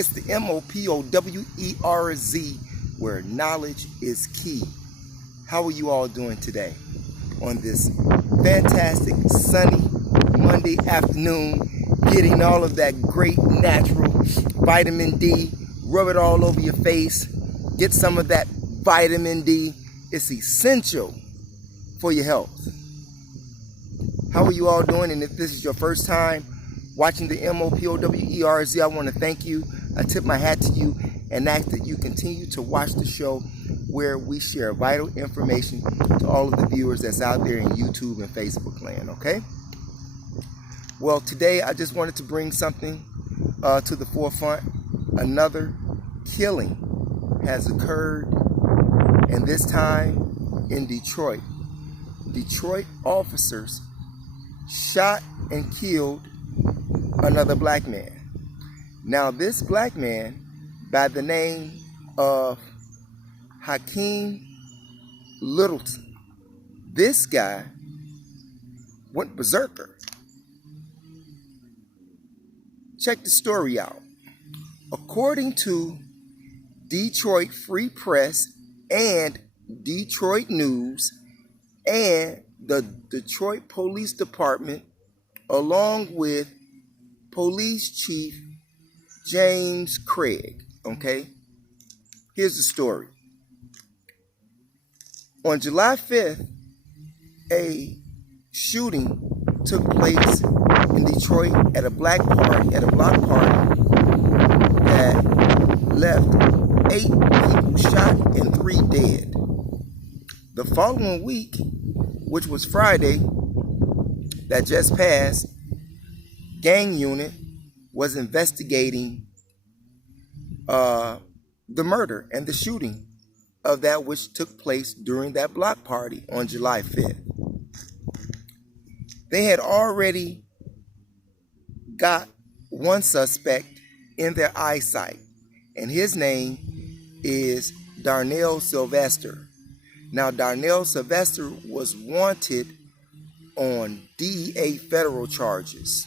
It's the MOPOWERZ, where knowledge is key. How are you all doing today on this fantastic sunny Monday afternoon, getting all of that great natural vitamin D? Rub it all over your face. Get some of that vitamin D. It's essential for your health. How are you all doing? And if this is your first time watching the MOPOWERZ, I want to thank you. I tip my hat to you and ask that you continue to watch the show, where we share vital information to all of the viewers that's out there in YouTube and Facebook land, okay? Well, today I just wanted to bring something to the forefront. Another killing has occurred, and this time in Detroit. Detroit officers shot and killed another black man. Now, this black man by the name of Hakim Littleton, this guy went berserker. Check the story out. According to Detroit Free Press and Detroit News and the Detroit Police Department, along with Police Chief James Craig, okay? Here's the story. On July 5th, a shooting took place in Detroit at a block party that left 8 people shot and 3 dead. The following week, which was Friday that just passed, gang unit was investigating the murder and the shooting of that which took place during that block party on July 5th. They had already got one suspect in their eyesight, and his name is Darnell Sylvester. Now, Darnell Sylvester was wanted on DEA federal charges.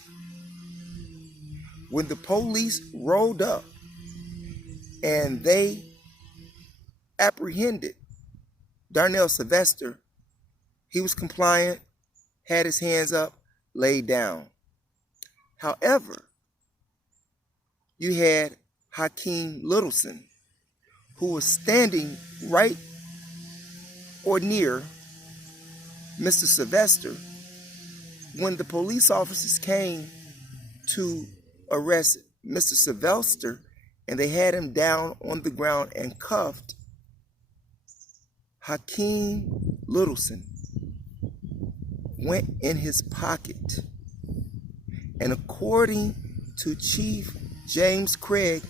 When the police rolled up and they apprehended Darnell Sylvester, he was compliant, had his hands up, laid down. However, you had Hakim Littleton, who was standing right or near Mr. Sylvester when the police officers came to arrest Mr. Sylvester, and they had him down on the ground and cuffed. Hakim Littleton went in his pocket, and according to Chief James Craig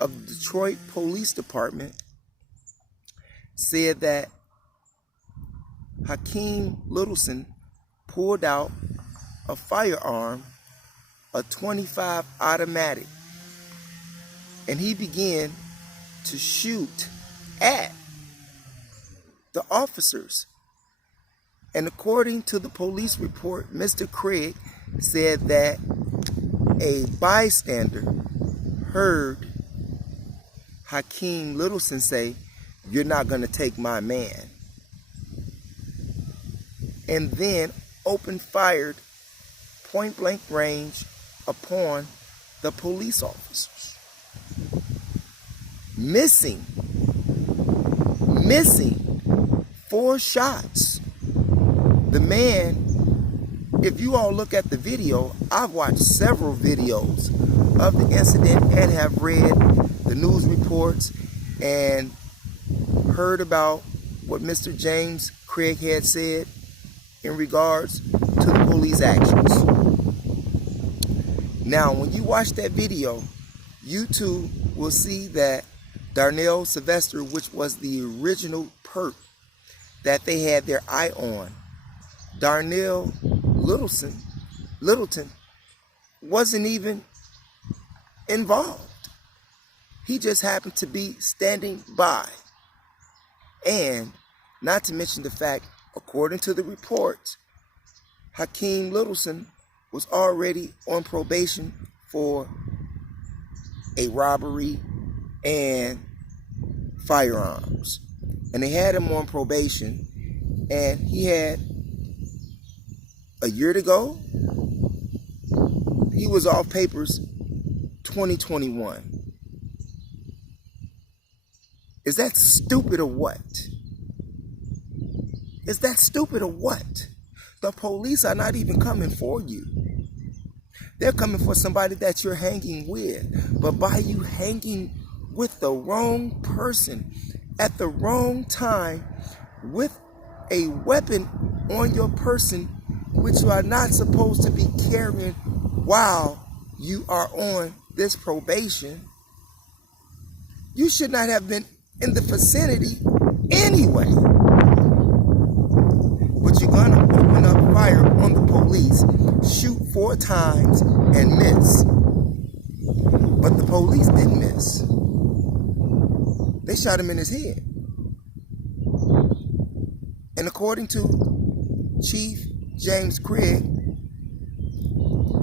of the Detroit Police Department, said that Hakim Littleton pulled out a firearm, a .25 automatic, and he began to shoot at the officers. And according to the police report, Mr. Craig said that a bystander heard Hakim Littleton say, "You're not going to take my man," and then opened fired point blank range upon the police officers, missing 4 shots. The man, if you all look at the video, I've watched several videos of the incident and have read the news reports and heard about what Mr. James Craig had said in regards to the police actions. Now, when you watch that video, you too will see that Darnell Sylvester, which was the original perp that they had their eye on, Darnell Littleton wasn't even involved. He just happened to be standing by. And not to mention the fact, according to the reports, Hakim Littleton was already on probation for a robbery and firearms. And they had him on probation, and he had a year to go. He was off papers 2021. Is that stupid or what? Is that stupid or what? The police are not even coming for you. They're coming for somebody that you're hanging with. But by you hanging with the wrong person at the wrong time with a weapon on your person, which you are not supposed to be carrying while you are on this probation, you should not have been in the vicinity anyway. But you're gonna open up fire on the police, shoot 4 times and miss. But the police didn't miss. They shot him in his head. And according to Chief James Craig,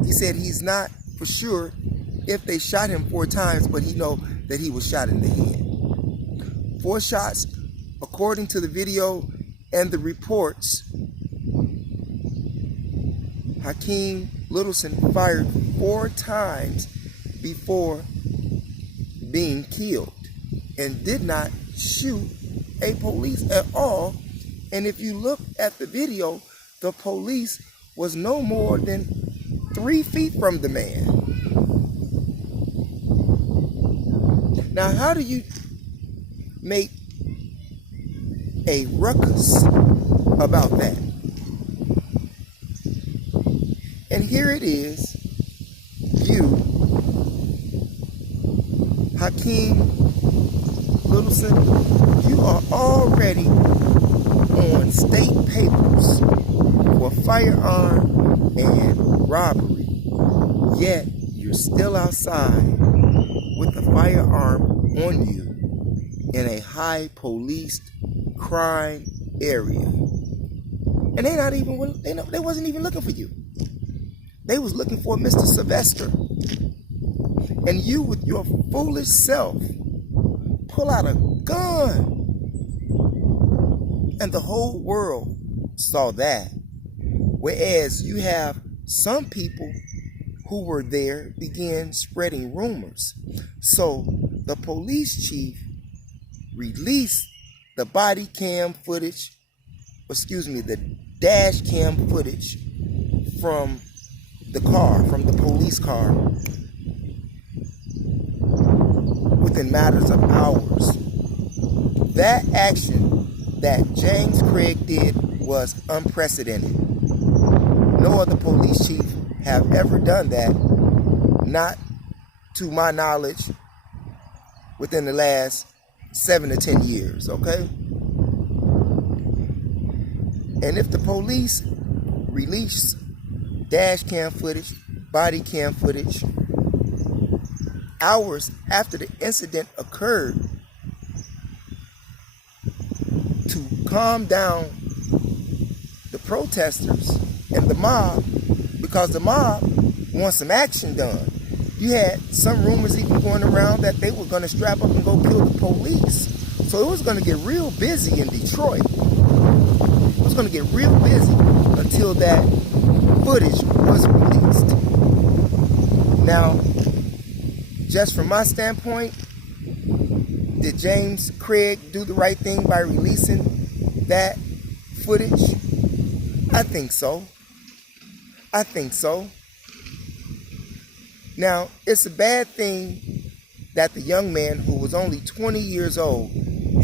he said he's not for sure if they shot him 4 times, but he know that he was shot in the head. 4 shots, according to the video and the reports. Hakim Littleton fired 4 times before being killed and did not shoot a police at all. And if you look at the video, the police was no more than 3 feet from the man. Now, how do you make a ruckus about that? And here it is, you, Hakim Littleton, you are already on state papers for firearm and robbery, yet you're still outside with a firearm on you in a high policed crime area. And they wasn't even looking for you. They was looking for Mr. Sylvester. And you, with your foolish self, pull out a gun. And the whole world saw that. Whereas you have some people who were there begin spreading rumors. So the police chief released the body cam footage, the dash cam footage from the car, from the police car, within matters of hours. That action that James Craig did was unprecedented. No other police chief have ever done that, not to my knowledge, within the last 7 to 10 years, okay? And if the police release dash cam footage, body cam footage, hours after the incident occurred to calm down the protesters and the mob, because the mob wants some action done. You had some rumors even going around that they were going to strap up and go kill the police. So it was going to get real busy in Detroit. It was going to get real busy until that footage was released. Now, just from my standpoint, did James Craig do the right thing by releasing that footage? I think so. I think so. Now, it's a bad thing that the young man who was only 20 years old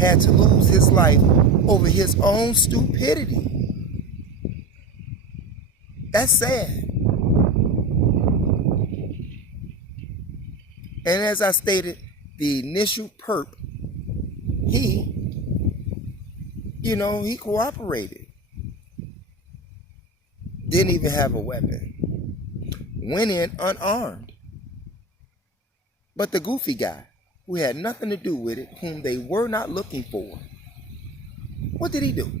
had to lose his life over his own stupidity. That's sad. And as I stated, the initial perp, he cooperated. Didn't even have a weapon. Went in unarmed. But the goofy guy, who had nothing to do with it, whom they were not looking for, what did he do?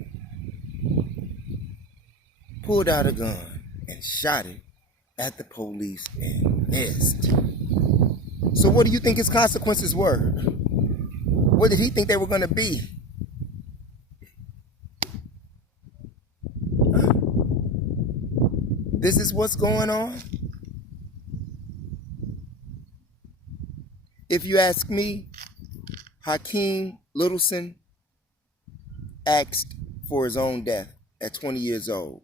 Pulled out a gun and shot it at the police and missed. So what do you think his consequences were? What did he think they were going to be? This is what's going on. If you ask me, Hakim Littleton asked for his own death at 20 years old.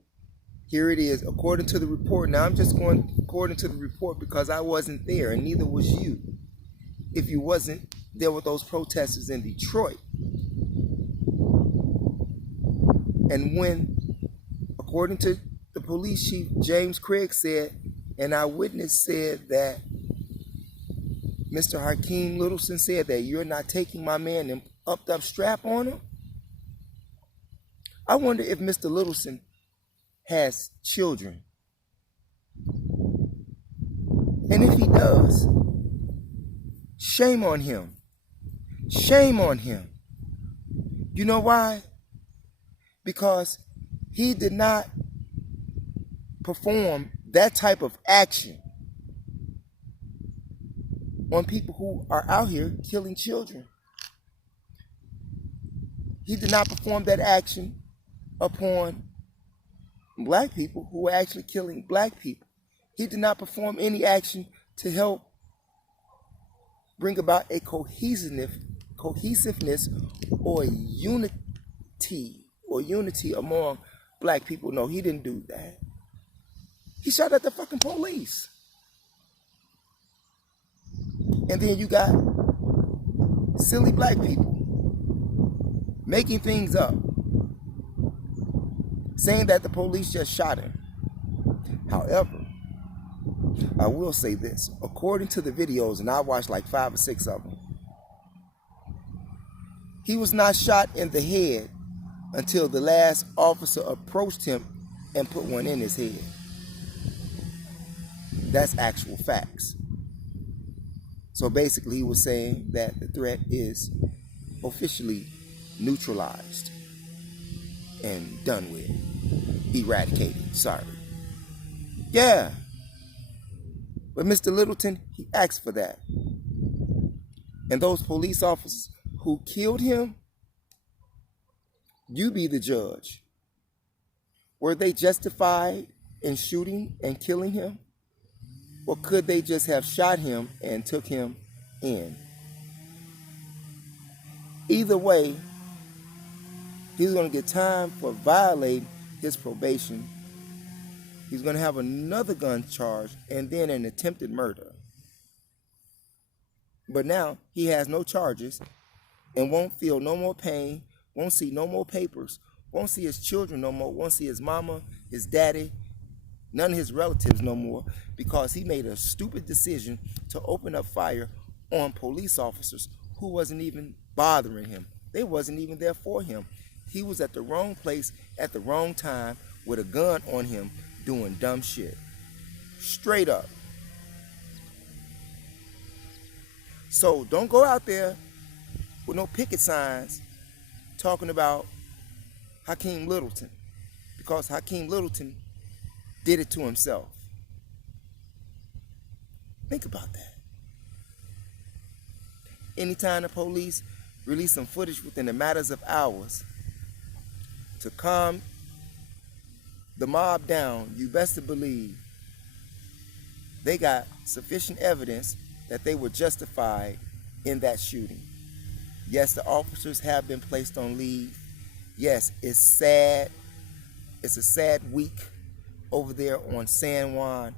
Here it is, according to the report. Now, I'm just going according to the report because I wasn't there, and neither was you. If you wasn't there with those protesters in Detroit. And when, according to the police chief, James Craig said, an eyewitness said that Mr. Hakim Littleton said that you're not taking my man and upped up strap on him. I wonder if Mr. Littleton has children. And if he does, shame on him. Shame on him. You know why? Because he did not perform that type of action on people who are out here killing children. He did not perform that action upon black people who were actually killing black people. He did not perform any action to help bring about a cohesiveness or unity among black people. No, he didn't do that. He shot at the fucking police. And then you got silly black people making things up, saying that the police just shot him. However, I will say this. According to the videos, and I watched like 5 or 6 of them, he was not shot in the head until the last officer approached him and put one in his head. That's actual facts. So basically, he was saying that the threat is officially neutralized and done with, eradicated, sorry. Yeah. But Mr. Littleton, he asked for that. And those police officers who killed him, you be the judge. Were they justified in shooting and killing him? Or could they just have shot him and took him in? Either way, he's going to get time for violating his probation. He's going to have another gun charge and then an attempted murder. But now he has no charges and won't feel no more pain, won't see no more papers, won't see his children no more, won't see his mama, his daddy, none of his relatives no more, because he made a stupid decision to open up fire on police officers who wasn't even bothering him. They wasn't even there for him. He was at the wrong place at the wrong time with a gun on him doing dumb shit. Straight up. So don't go out there with no picket signs talking about Hakim Littleton, because Hakim Littleton did it to himself. Think about that. Anytime the police release some footage within the matters of hours to calm the mob down, you best to believe they got sufficient evidence that they were justified in that shooting. Yes, the officers have been placed on leave. Yes, it's sad. It's a sad week over there on San Juan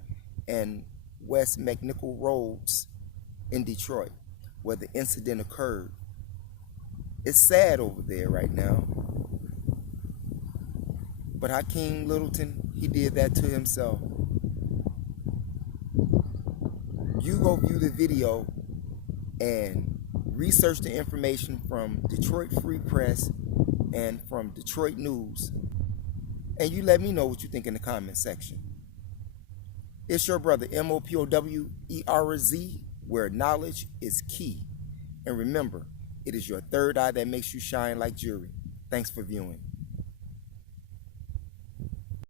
and West McNichol Roads in Detroit, where the incident occurred. It's sad over there right now. But Hakim Littleton, he did that to himself. You go view the video and research the information from Detroit Free Press and from Detroit News, and you let me know what you think in the comment section. It's your brother, MOPOWERZ, where knowledge is key. And remember, it is your third eye that makes you shine like jewelry. Thanks for viewing.